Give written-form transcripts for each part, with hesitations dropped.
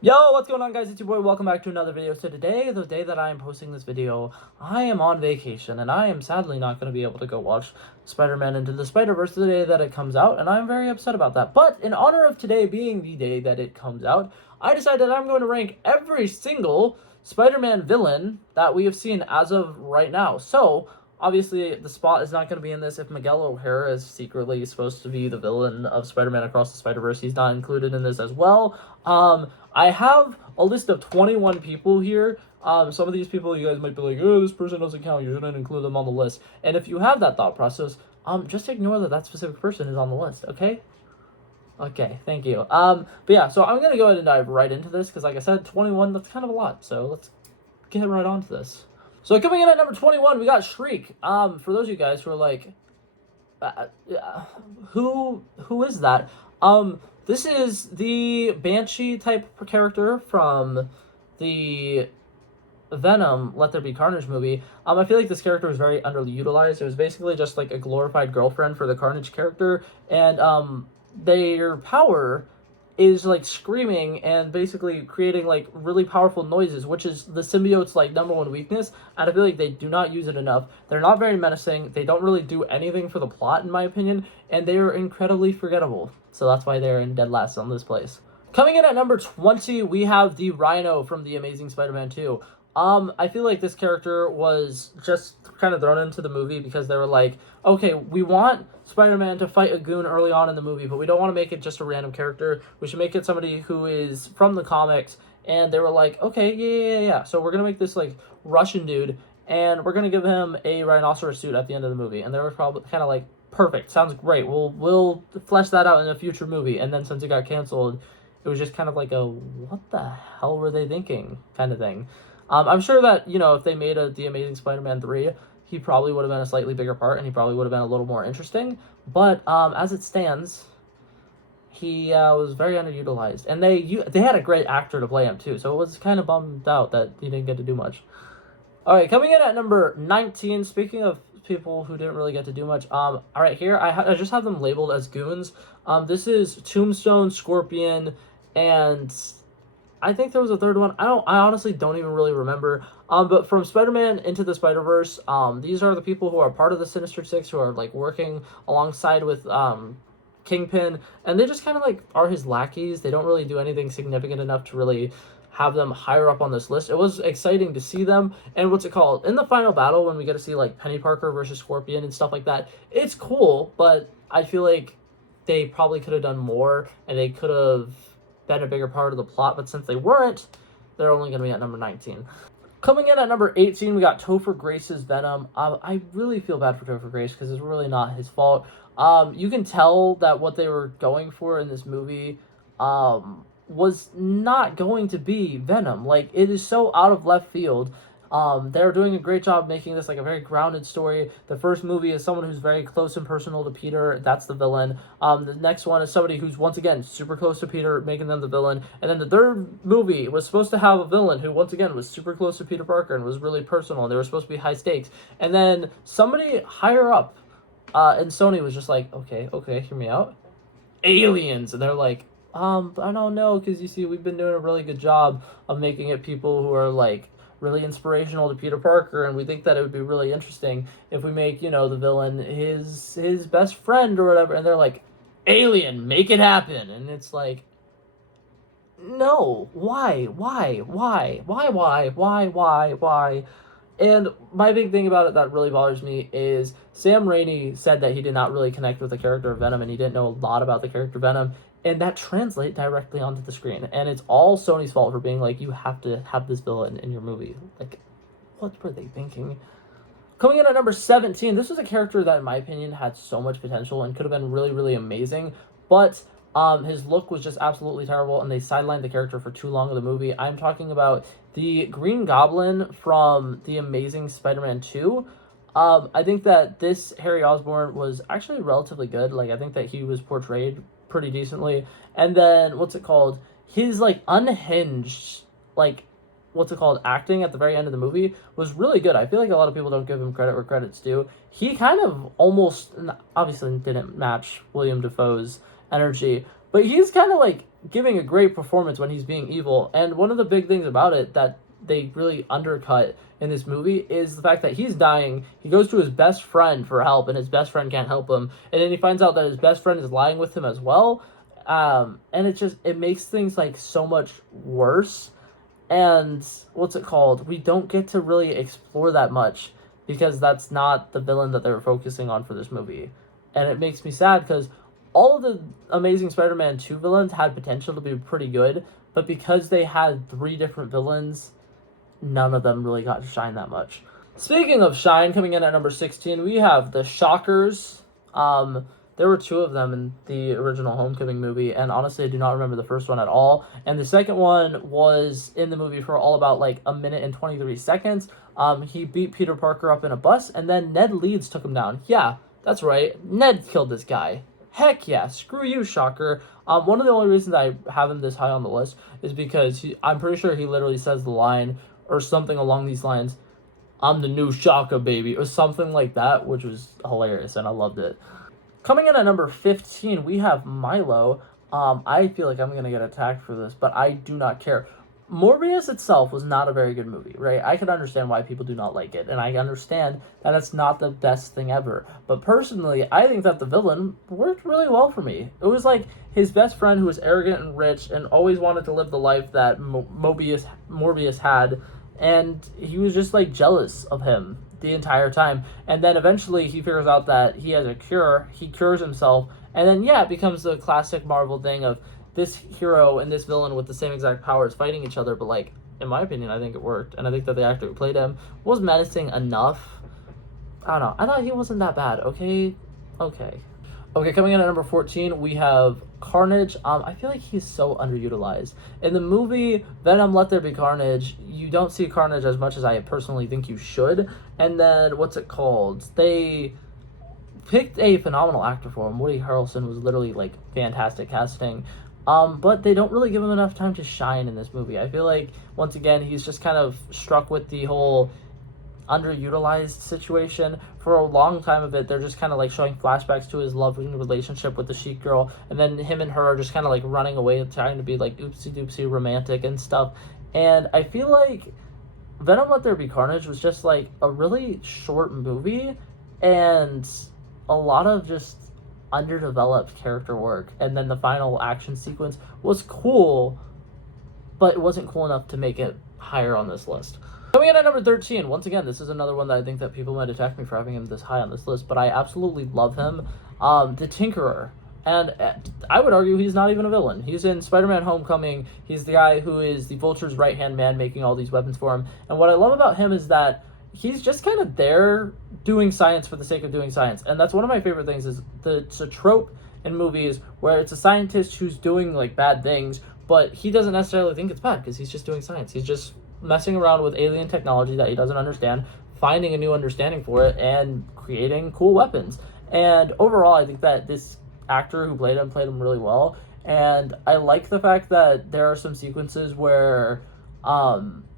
Yo, what's going on, guys? It's your boy. Welcome back to another video. So today, the day that I am posting this video, I am on vacation, and I am sadly not going to be able to go watch Spider-Man Into the Spider-Verse the day that it comes out, and I'm very upset about that. But in honor of today being the day that it comes out, I decided I'm going to rank every single Spider-Man villain that we have seen as of right now. So, obviously, the spot is not going to be in this if Miguel O'Hara is secretly supposed to be the villain of Spider-Man Across the Spider-Verse. He's not included in this as well. I have a list of 21 people here. Some of these people, you guys might be like, oh, this person doesn't count. You shouldn't include them on the list. And if you have that thought process, just ignore that specific person is on the list, okay? Okay, thank you. But yeah, so I'm going to go ahead and dive right into this because, like I said, 21, that's kind of a lot. So let's get right on to this. So coming in at number 21, we got Shriek. For those of you guys who are like, who is that? This is the Banshee type character from the Venom Let There Be Carnage movie. I feel like this character was very underutilized. It was basically just like a glorified girlfriend for the Carnage character, and their power is like screaming and basically creating like really powerful noises, which is the symbiote's like number one weakness. And I feel like they do not use it enough. They're not very menacing. They don't really do anything for the plot, in my opinion, and they are incredibly forgettable. So that's why they're in dead last on this place. Coming in at number 20, we have the Rhino from The Amazing Spider-Man 2. I feel like this character was just kind of thrown into the movie because they were like, okay, we want Spider-Man to fight a goon early on in the movie, but we don't want to make it just a random character. We should make it somebody who is from the comics. And they were like, okay, yeah. So we're going to make this like Russian dude, and we're going to give him a rhinoceros suit at the end of the movie. And they were probably kind of like, perfect, sounds great. We'll flesh that out in a future movie. And then since it got canceled, it was just kind of like a, what the hell were they thinking kind of thing. I'm sure that, if they made The Amazing Spider-Man 3, he probably would have been a slightly bigger part, and he probably would have been a little more interesting. But as it stands, he was very underutilized. And they had a great actor to play him, too, so it was kind of bummed out that he didn't get to do much. All right, coming in at number 19, speaking of people who didn't really get to do much, all right, here, I just have them labeled as goons. This is Tombstone, Scorpion, and I think there was a third one. I honestly don't even really remember. But from Spider-Man Into the Spider-Verse, these are the people who are part of the Sinister Six, who are like working alongside with Kingpin, and they just kind of like are his lackeys. They don't really do anything significant enough to really have them higher up on this list. It was exciting to see them, and what's it called? In the final battle, when we get to see like Penny Parker versus Scorpion and stuff like that, it's cool, but I feel like they probably could have done more, and they could have been a bigger part of the plot, but since they weren't, they're only going to be at number 19. Coming in at number 18, we got Topher Grace's Venom. I really feel bad for Topher Grace because it's really not his fault. You can tell that what they were going for in this movie was not going to be Venom. Like, it is so out of left field. They're doing a great job making this like a very grounded story. The first movie is someone who's very close and personal to Peter. That's the villain. The next one is somebody who's once again super close to Peter, making them the villain. And then the third movie was supposed to have a villain who once again was super close to Peter Parker and was really personal. And they were supposed to be high stakes. And then somebody higher up in Sony was just like, okay, hear me out. Aliens, and they're like, I don't know, because you see, we've been doing a really good job of making it people who are like really inspirational to Peter Parker, and we think that it would be really interesting if we make, the villain his best friend or whatever, and they're like, alien, make it happen. And it's like, no, why? And my big thing about it that really bothers me is Sam Raimi said that he did not really connect with the character of Venom, and he didn't know a lot about the character Venom, and that translates directly onto the screen. And it's all Sony's fault for being like, you have to have this villain in your movie. Like, what were they thinking? Coming in at number 17, this was a character that, in my opinion, had so much potential and could have been really, really amazing, but his look was just absolutely terrible, and they sidelined the character for too long in the movie. I'm talking about the Green Goblin from The Amazing Spider-Man 2. I think that this Harry Osborn was actually relatively good. Like, I think that he was portrayed pretty decently. And then, his, like, unhinged, like, acting at the very end of the movie was really good. I feel like a lot of people don't give him credit where credit's due. He kind of almost, obviously didn't match William Dafoe's energy, but he's kind of like giving a great performance when he's being evil. And one of the big things about it that they really undercut in this movie is the fact that he's dying. He goes to his best friend for help, and his best friend can't help him. And then he finds out that his best friend is lying with him as well. And it makes things like so much worse. And what's it called? We don't get to really explore that much because that's not the villain that they were focusing on for this movie. And it makes me sad because all of the Amazing Spider-Man 2 villains had potential to be pretty good, but because they had 3 different villains, none of them really got to shine that much. Speaking of shine, coming in at number 16, we have the Shockers. There were 2 of them in the original Homecoming movie, and honestly, I do not remember the first one at all. And the second one was in the movie for all about like a minute and 23 seconds. He beat Peter Parker up in a bus, and then Ned Leeds took him down. Yeah, that's right. Ned killed this guy. Heck yeah, screw you, Shocker. One of the only reasons I have him this high on the list is because I'm pretty sure he literally says the line, or something along these lines, "I'm the new Shocker, baby," or something like that, which was hilarious, and I loved it. Coming in at number 15, we have Milo. I feel like I'm going to get attacked for this, but I do not care. Morbius itself was not a very good movie, right? I can understand why people do not like it, and I understand that it's not the best thing ever. But personally, I think that the villain worked really well for me. It was like his best friend who was arrogant and rich and always wanted to live the life that Morbius had, and he was just like jealous of him the entire time. And then eventually he figures out that he has a cure, he cures himself, and then it becomes the classic Marvel thing of this hero and this villain with the same exact powers fighting each other. But like, in my opinion, I think it worked, and I think that the actor who played him was menacing enough. I don't know, I thought he wasn't that bad. Okay, coming in at number 14, we have Carnage. I feel like he's so underutilized. In the movie Venom Let There Be Carnage, you don't see Carnage as much as I personally think you should. And then, what's it called? They picked a phenomenal actor for him. Woody Harrelson was literally, like, fantastic casting. But they don't really give him enough time to shine in this movie. I feel like, once again, he's just kind of struck with the whole underutilized situation. For a long time of it, they're just kind of like showing flashbacks to his loving relationship with the Sheik girl, and then him and her are just kind of like running away and trying to be like oopsie doopsie romantic and stuff. And I feel like Venom Let There Be Carnage was just like a really short movie and a lot of just underdeveloped character work, and then the final action sequence was cool, but it wasn't cool enough to make it higher on this list. Coming in at number 13, once again, this is another one that I think that people might attack me for having him this high on this list, but I absolutely love him. The Tinkerer. And I would argue he's not even a villain. He's in Spider-Man Homecoming. He's the guy who is the Vulture's right-hand man making all these weapons for him. And what I love about him is that he's just kind of there doing science for the sake of doing science. And that's one of my favorite things is it's a trope in movies where it's a scientist who's doing like bad things, but he doesn't necessarily think it's bad because he's just doing science. He's just messing around with alien technology that he doesn't understand, finding a new understanding for it, and creating cool weapons. And overall, I think that this actor who played him really well. And I like the fact that there are some sequences where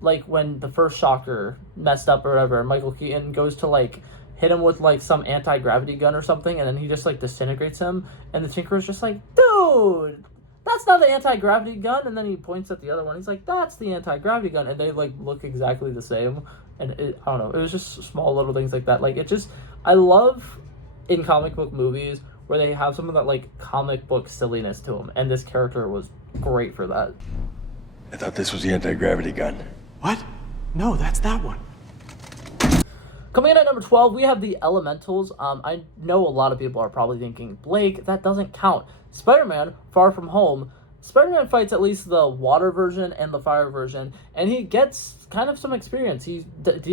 like when the first Shocker messed up or whatever, Michael Keaton goes to like hit him with like some anti-gravity gun or something, and then he just like disintegrates him, and the Tinkerer's just like, dude, that's not the anti-gravity gun. And then he points at the other one, he's like, that's the anti-gravity gun, and they like look exactly the same. And I don't know, it was just small little things like that. Like, it just, I love in comic book movies where they have some of that like comic book silliness to them, and this character was great for that. I thought this was the anti-gravity gun. What? No, that's that one. Coming in at number 12, we have the Elementals. I know a lot of people are probably thinking, Blake, that doesn't count. Spider-Man, Far From Home, Spider-Man fights at least the water version and the fire version, and he gets kind of some experience. He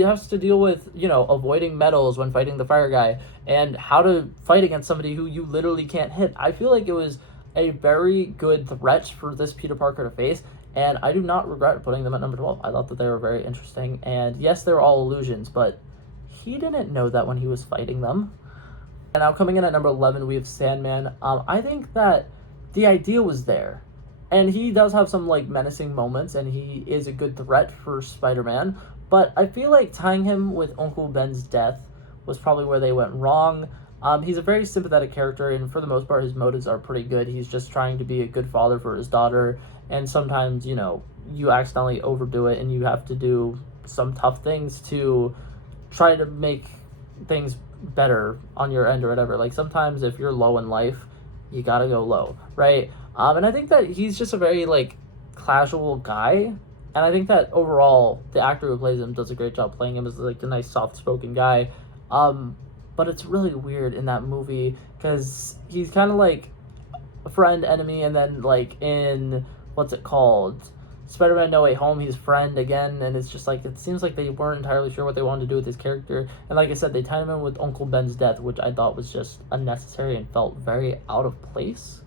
has to deal with, avoiding metals when fighting the fire guy, and how to fight against somebody who you literally can't hit. I feel like it was a very good threat for this Peter Parker to face, and I do not regret putting them at number 12. I thought that they were very interesting, and yes, they were all illusions, but he didn't know that when he was fighting them. And now coming in at number 11, we have Sandman. I think that the idea was there, and he does have some like menacing moments, and he is a good threat for Spider-Man, but I feel like tying him with Uncle Ben's death was probably where they went wrong. He's a very sympathetic character, and for the most part, his motives are pretty good. He's just trying to be a good father for his daughter, and sometimes, you accidentally overdo it, and you have to do some tough things to try to make things better on your end or whatever. Like, sometimes if you're low in life, you gotta go low, right? And I think that he's just a very, like, casual guy, and I think that overall, the actor who plays him does a great job playing him as, like, a nice, soft-spoken guy. But it's really weird in that movie, because he's kind of, like, a friend, enemy, and then, like, in, what's it called? Spider-Man No Way Home, he's friend again, and it's just like, it seems like they weren't entirely sure what they wanted to do with his character. And like I said, they tied him in with Uncle Ben's death, which I thought was just unnecessary and felt very out of place.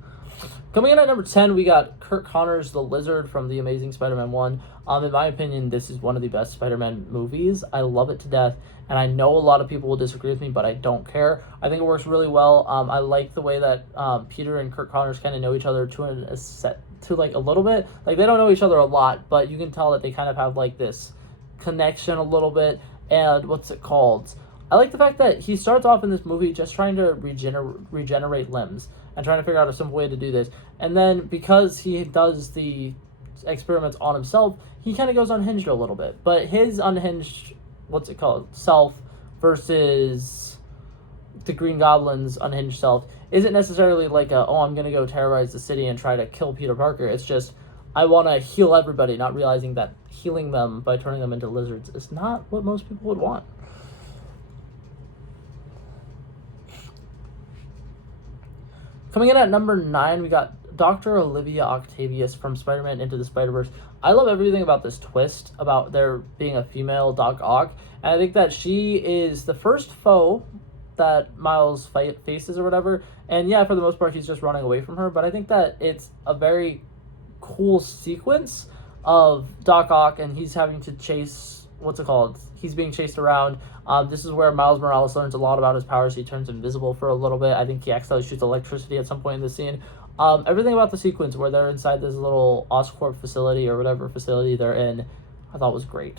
Coming in at number 10, we got Kurt Connors' The Lizard from The Amazing Spider-Man 1. In my opinion, this is one of the best Spider-Man movies. I love it to death, and I know a lot of people will disagree with me, but I don't care. I think it works really well. I like the way that Peter and Kurt Connors kind of know each other to a little bit. Like, they don't know each other a lot, but you can tell that they kind of have, like, this connection a little bit. And what's it called? I like the fact that he starts off in this movie just trying to regenerate limbs and trying to figure out a simple way to do this. And then because he does the experiments on himself, he kind of goes unhinged a little bit. But his unhinged, self versus the Green Goblin's unhinged self isn't necessarily like I'm going to go terrorize the city and try to kill Peter Parker. It's just, I want to heal everybody, not realizing that healing them by turning them into lizards is not what most people would want. Coming in at number 9, we got Dr. Olivia Octavius from Spider-Man Into the Spider-Verse. I love everything about this twist, about there being a female Doc Ock, and I think that she is the first foe that Miles faces or whatever, and yeah, for the most part, he's just running away from her, but I think that it's a very cool sequence of Doc Ock, and he's having to chase, he's being chased around. This is where Miles Morales learns a lot about his powers. He turns invisible for a little bit. I think he accidentally shoots electricity at some point in the scene. Everything about the sequence where they're inside this little Oscorp facility or whatever facility they're in, I thought was great.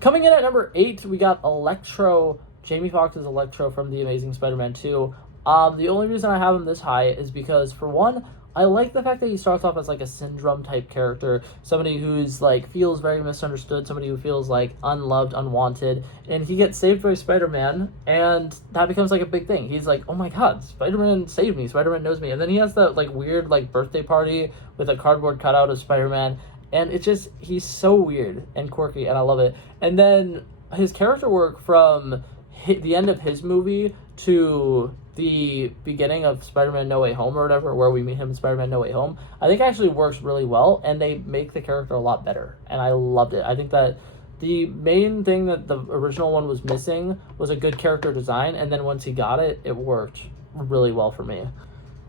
Coming in at number 8, we got Electro, Jamie Foxx's Electro from The Amazing Spider-Man 2. The only reason I have him this high is because, for one, I like the fact that he starts off as like a syndrome type character, somebody who's like feels very misunderstood, somebody who feels like unloved, unwanted, and he gets saved by Spider-Man, and that becomes like a big thing. He's like, oh my god, Spider-Man saved me, Spider-Man knows me, and then he has that like weird like birthday party with a cardboard cutout of Spider-Man, and it's just, he's so weird and quirky, and I love it. And then his character work from the end of his movie to the beginning of Spider-Man No Way Home or whatever, where we meet him in Spider-Man No Way Home, I think actually works really well, and they make the character a lot better, and I loved it. I think that the main thing that the original one was missing was a good character design, and then once he got it, it worked really well for me.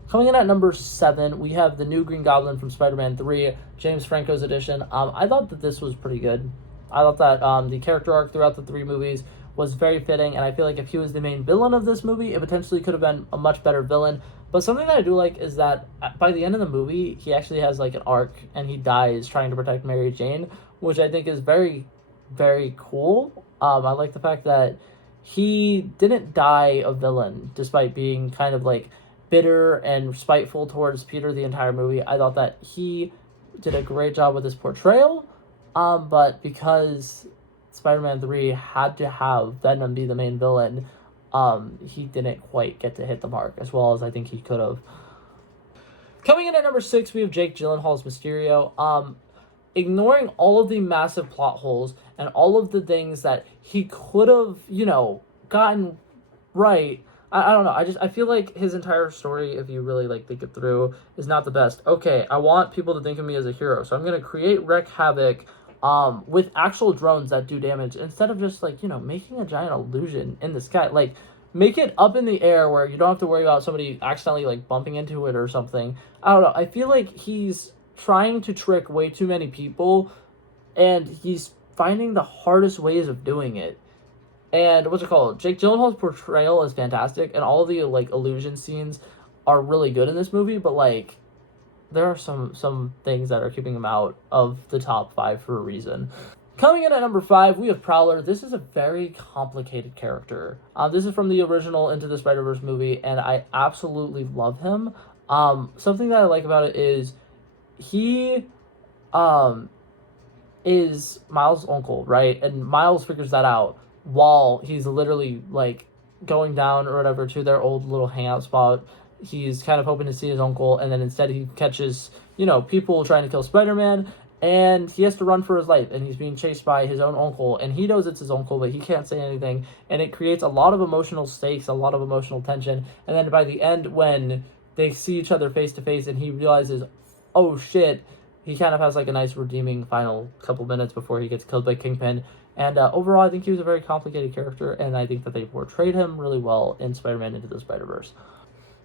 Coming in at number 7, we have the new Green Goblin from Spider-Man 3, James Franco's edition. I thought that this was pretty good. I thought that the character arc throughout the 3 movies was very fitting, and I feel like if he was the main villain of this movie, it potentially could have been a much better villain. But something that I do like is that by the end of the movie, he actually has like an arc, and he dies trying to protect Mary Jane, which I think is very, very cool. I like the fact that he didn't die a villain, despite being kind of like bitter and spiteful towards Peter the entire movie. I thought that he did a great job with his portrayal, but because Spider-Man 3 had to have Venom be the main villain, he didn't quite get to hit the mark as well as I think he could have. Coming in at number 6, we have Jake Gyllenhaal's Mysterio. Ignoring all of the massive plot holes and all of the things that he could have, gotten right, I don't know. I feel like his entire story, if you really like think it through, is not the best. Okay, I want people to think of me as a hero, so I'm gonna wreak havoc with actual drones that do damage, instead of just like, making a giant illusion in the sky. Like, make it up in the air where you don't have to worry about somebody accidentally like bumping into it or something. I don't know. I feel like he's trying to trick way too many people, and he's finding the hardest ways of doing it. And Jake Gyllenhaal's portrayal is fantastic, and all the like illusion scenes are really good in this movie, but like there are some things that are keeping him out of the top 5 for a reason. Coming in at number 5, we have Prowler. This is a very complicated character. This is from the original Into the Spider-Verse movie, and I absolutely love him. Something that I like about it is he is Miles' uncle, right? And Miles figures that out while he's literally like going down or whatever to their old little hangout spot. He's kind of hoping to see his uncle, and then instead he catches, people trying to kill Spider-Man, and he has to run for his life, and he's being chased by his own uncle, and he knows it's his uncle, but he can't say anything, and it creates a lot of emotional stakes, a lot of emotional tension, and then by the end, when they see each other face to face, and he realizes, oh shit, he kind of has like a nice redeeming final couple minutes before he gets killed by Kingpin, and overall, I think he was a very complicated character, and I think that they portrayed him really well in Spider-Man Into the Spider-Verse.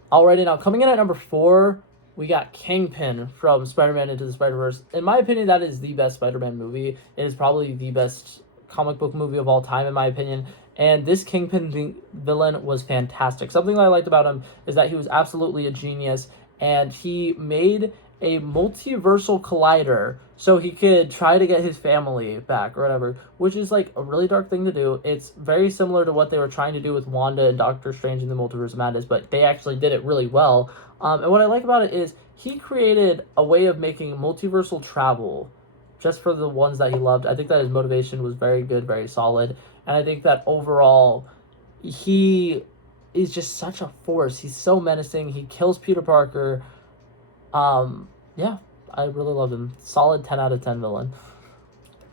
Alrighty, now coming in at number 4, we got Kingpin from Spider-Man Into the Spider-Verse. In my opinion, that is the best Spider-Man movie. It is probably the best comic book movie of all time, in my opinion. And this Kingpin villain was fantastic. Something that I liked about him is that he was absolutely a genius, and he made a multiversal collider so he could try to get his family back or whatever, which is like a really dark thing to do. It's very similar to what they were trying to do with Wanda and Doctor Strange in the Multiverse of Madness, but they actually did it really well. And what I like about it is he created a way of making multiversal travel just for the ones that he loved. I think that his motivation was very good, very solid, and I think that overall he is just such a force. He's so menacing. He kills Peter Parker. Yeah, I really love him. Solid 10 out of 10 villain.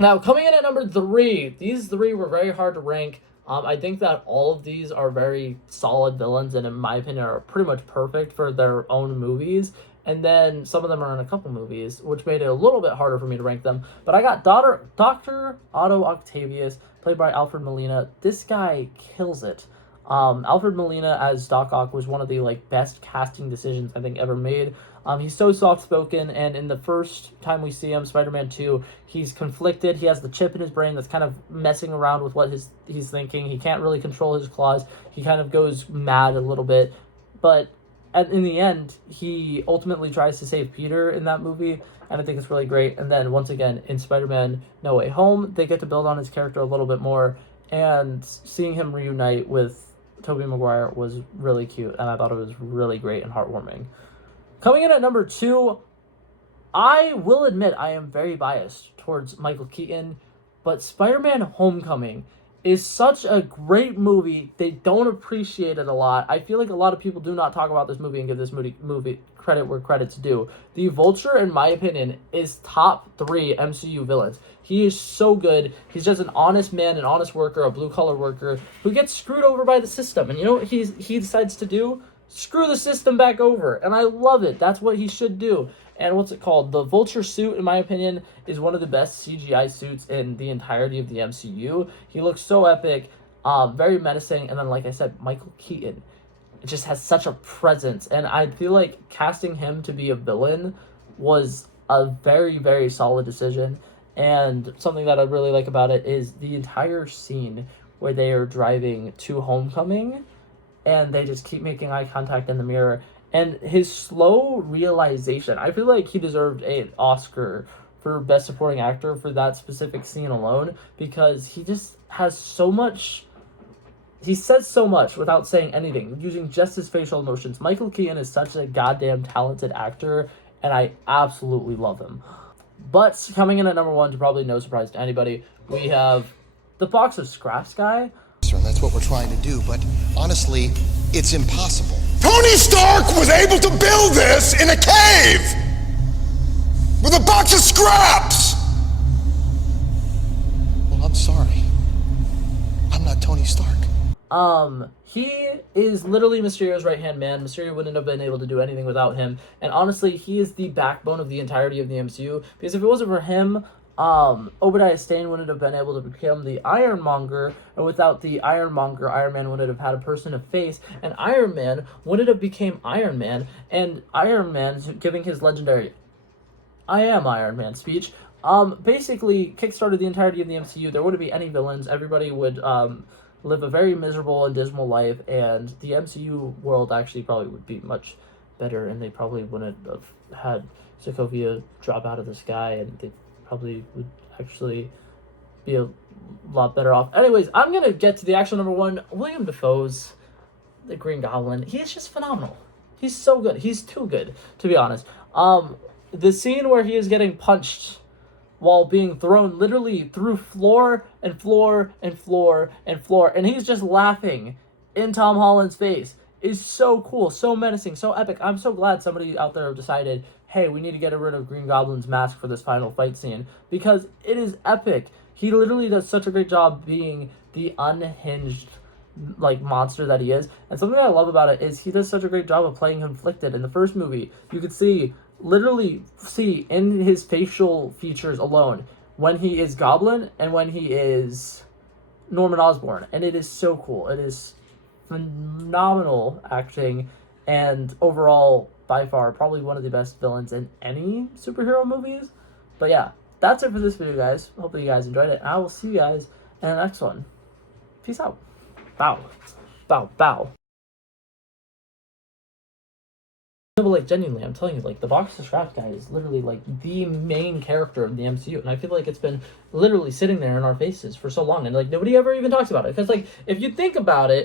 Now, coming in at number 3, these 3 were very hard to rank. I think that all of these are very solid villains, and in my opinion are pretty much perfect for their own movies. And then some of them are in a couple movies, which made it a little bit harder for me to rank them. But I got Dr. Otto Octavius, played by Alfred Molina. This guy kills it. Alfred Molina as Doc Ock was one of the best casting decisions I think ever made. He's so soft-spoken, and in the first time we see him, Spider-Man 2, he's conflicted. He has the chip in his brain that's kind of messing around with what he's thinking. He can't really control his claws. He kind of goes mad a little bit. But in the end, he ultimately tries to save Peter in that movie, and I think it's really great. And then, once again, in Spider-Man No Way Home, they get to build on his character a little bit more, and seeing him reunite with Tobey Maguire was really cute, and I thought it was really great and heartwarming. Coming in at number 2, I will admit I am very biased towards Michael Keaton, but Spider-Man Homecoming is such a great movie. They don't appreciate it a lot. I feel like a lot of people do not talk about this movie and give this movie credit where credit's due. The Vulture, in my opinion, is top 3 MCU villains. He is so good. He's just an honest man, an honest worker, a blue-collar worker who gets screwed over by the system. And you know what he decides to do? Screw the system back over. And I love it. That's what he should do. And what's it called? The Vulture suit, in my opinion, is one of the best CGI suits in the entirety of the MCU. He looks so epic, very menacing, and then, like I said, Michael Keaton just has such a presence, and I feel like casting him to be a villain was a very, very solid decision. And something that I really like about it is the entire scene where they are driving to Homecoming, and they just keep making eye contact in the mirror. And his slow realization, I feel like he deserved an Oscar for Best Supporting Actor for that specific scene alone, because he just has so much, he says so much without saying anything, using just his facial emotions. Michael Keaton is such a goddamn talented actor, and I absolutely love him. But coming in at number 1, to probably no surprise to anybody, we have the Box of Scraps guy. That's what we're trying to do, but honestly, it's impossible. Tony Stark was able to build this in a cave with a box of scraps. Well, I'm sorry. I'm not Tony Stark. He is literally Mysterio's right-hand man. Mysterio wouldn't have been able to do anything without him. And honestly, he is the backbone of the entirety of the MCU. Because if it wasn't for him, Obadiah Stane wouldn't have been able to become the Ironmonger, and without the Ironmonger, Iron Man wouldn't have had a person to face, and Iron Man wouldn't have became Iron Man, and Iron Man giving his legendary "I am Iron Man" speech, basically kickstarted the entirety of the MCU. There wouldn't be any villains. Everybody would live a very miserable and dismal life, and the MCU world actually probably would be much better, and they probably wouldn't have had Sokovia drop out of the sky, and they probably would actually be a lot better off. Anyways, I'm gonna get to the actual number one. William Dafoe's the Green Goblin. He is just phenomenal. He's so good. He's too good, to be honest. The scene where he is getting punched while being thrown literally through floor and floor and floor and floor, and he's just laughing in Tom Holland's face, is so cool, so menacing, so epic. I'm so glad somebody out there decided, hey, we need to get rid of Green Goblin's mask for this final fight scene, because it is epic. He literally does such a great job being the unhinged like monster that he is. And something I love about it is he does such a great job of playing conflicted. In the first movie, you could literally see in his facial features alone when he is Goblin and when he is Norman Osborn, and it is so cool. It is phenomenal acting, and overall by far probably one of the best villains in any superhero movies. But yeah, that's it for this video, guys. Hopefully you guys enjoyed it. I will see you guys in the next one. Peace out. Bow. Bow. Bow. No, but like, genuinely, I'm telling you, like, the Box of Scraps guy is literally, like, the main character of the MCU, and I feel like it's been literally sitting there in our faces for so long, and, like, nobody ever even talks about it, because, like, if you think about it,